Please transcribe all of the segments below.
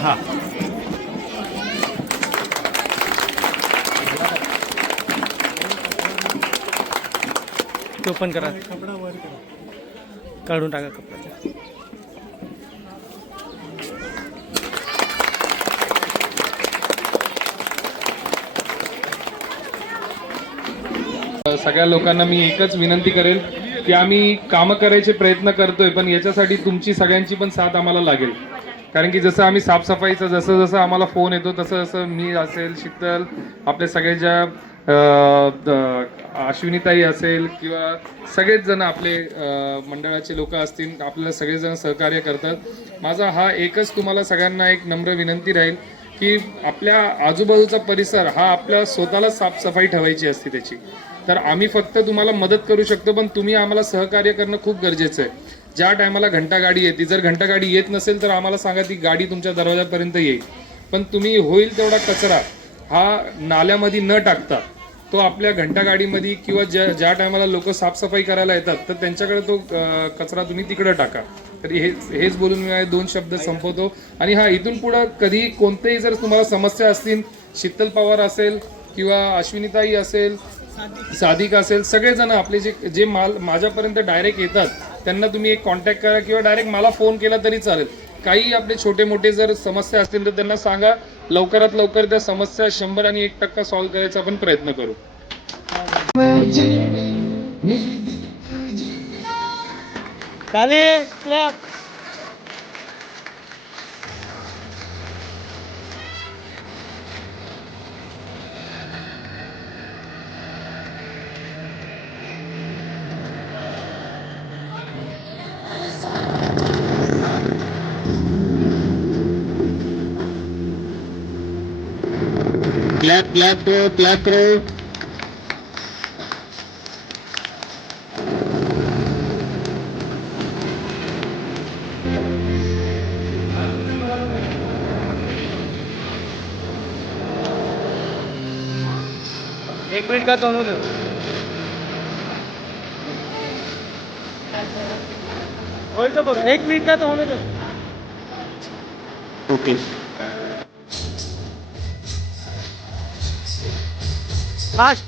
हा तो पण करा, कपडा वर करा, काढून टाका कपडा. सगळ्या लोकांना मी एकच विनंती करेल की आम्ही कामं करायचे प्रयत्न करतोय, पण याच्यासाठी तुमची सगळ्यांची पण साथ आम्हाला लागेल. कारण की जसं आम्ही साफसफाईचं जसं जसं आम्हाला फोन येतो तसं जसं मी असेल, शीतल, आपले सगळ्याच्या अश्विनीताई असेल किंवा सगळेच जण आपले मंडळाचे लोक असतील, आपल्याला सगळेजण सहकार्य करतात. माझा हा एकच तुम्हाला सगळ्यांना एक नम्र विनंती राहील की आपल्या आजूबाजूचा परिसर हा आपल्या स्वतःला साफसफाई ठेवायची असते त्याची. तर आम्ही फक्त तुम्हाला मदत करू शकतो, पण तुम्ही आम्हाला सहकार्य करणं खूप गरजेचं आहे. ज्या टायमाला घंटागाडी येते, जर घंटागाडी येत नसेल तर आम्हाला सांगा, ती गाडी तुमच्या दरवाजापर्यंत येईल. पण तुम्ही होईल तेवढा कचरा हा नाल्यामध्ये न टाकता तो आपल्या घंटागाडीमध्ये किंवा ज्या टायमाला लोक साफसफाई करायला येतात तर त्यांच्याकडे तो कचरा तुम्ही तिकडे टाका. तर हेच बोलून मी 2 शब्द संपवतो. आणि हा, इथून पुढं कधी कोणतेही जर तुम्हाला समस्या असतील, शीतल पवार असेल किंवा अश्विनीताई असेल, साधिक असेल, सगळेजण आपले जे माल माझ्यापर्यंत डायरेक्ट येतात त्यांना तुम्ही एक कॉन्टॅक्ट करा किंवा डायरेक्ट मला फोन केला तरी चालेल. काही आपले छोटे मोठे जर समस्या असतील तर त्यांना सांगा, लवकरात लवकर त्या समस्या 100 आणि 1% सॉल्व्ह करायचा आपण प्रयत्न करू. क्लॅप क्लॅप करो, क्लॅप करो. एक मिनिट का तो होईल तो बघ, 1 मिनिट का तो होईल. ओके. फास्ट.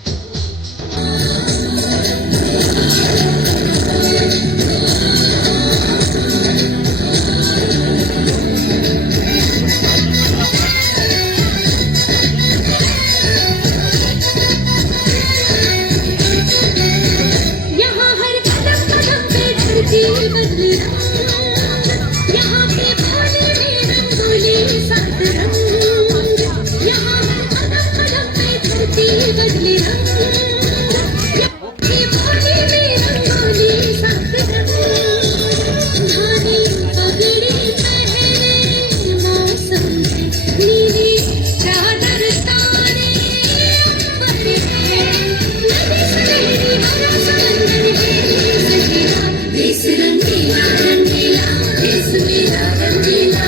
यहाँ हर कदम कदम पे धरती बदली, यहाँ पे पानी में रंगोली सात रंग, यहाँ हर कदम कदम पे धरती बदली, यहाँ पे पानी में रंगोली सात रंग, धानी पगड़ी पहने मौसम से नीली चादर तारे अंबर है, नदी सनहरी हरा समंदर है, देश रंगीला रंगीला, देश मेरा रंगीला,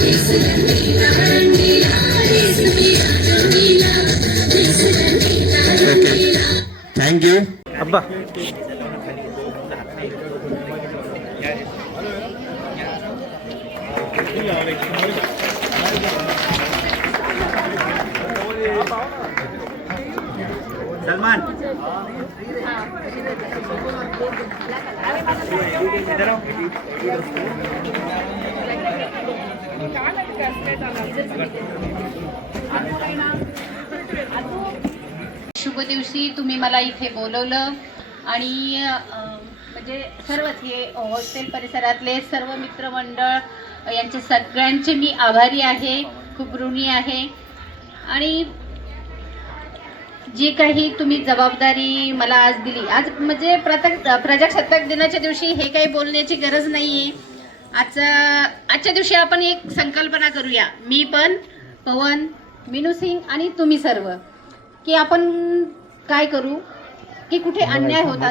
देश रंगीला रंगीला, देश मेरा रंगीला, देश रंगीला रंगीला. Thank you. अब्बा सलमान शुभ दिवशी तुम्ही मला इथे बोलवलं आणि म्हणजे सर्वच हे हॉस्टेल परिसरातले सर्व मित्रमंडळ यांचे सगळ्यांचे मी आभारी आहे, खूप ऋणी आहे. आणि जी काही तुम्ही जबाबदारी मला आज दिली, आज म्हणजे प्रजासत्ताक दिनाच्या दिवशी हे काही बोलण्याची गरज नाही आहे. आजच्या दिवशी आपण एक संकल्पना करूया, मी पण, पवन, मिनू सिंग आणि तुम्ही सर्व, की आपण काय करू की कुठे अन्याय होत